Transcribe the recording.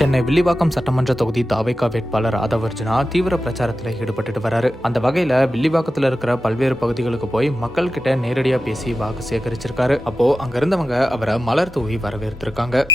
சென்னை வில்லிவாக்கம் சட்டமன்ற தொகுதி தாவேகா வேட்பாளர் ஆதவர்ஜுனா தீவிர பிரச்சாரத்தில் ஈடுபட்டு வராரு. அந்த வகையில வில்லிவாக்கத்தில் இருக்கிற பல்வேறு பகுதிகளுக்கு போய் மக்கள் கிட்ட நேரடியா பேசி வாக்கு சேகரிச்சிருக்காரு. அப்போ அங்க இருந்தவங்க அவரை மலர் தூவி வரவேற்றிருக்காங்க.